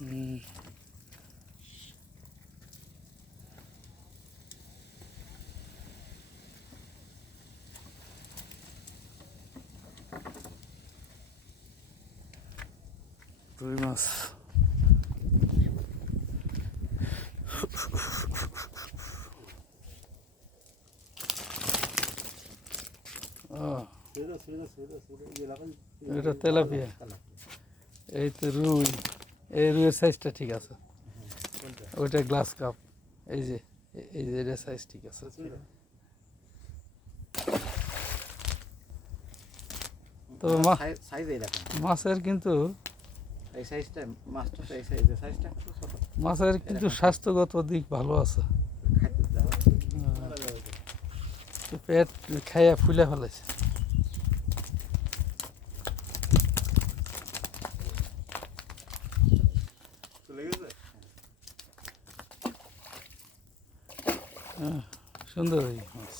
হুম, রুই মাছ। ও, এটা তেলাপিয়া। এই তো রুই, এই রুইয়ের সাইজটা ঠিক আছে। ওইটা গ্লাস কাপ। এই যে এই যে এটা সাইজ ঠিক আছে। তবে সাইজ এইরকম মাছের কিন্তু এই সাইজটা মাছটা এই সাইজের সাইজটা একটু ছোট মাছের কিন্তু স্বাস্থ্যগত দিক ভালো আছে। খাইতে দেওয়া তো পেট খাইয়া ফুলে ফেলেছে। চলে গেছে হ্যাঁ, সুন্দর এই মাছ।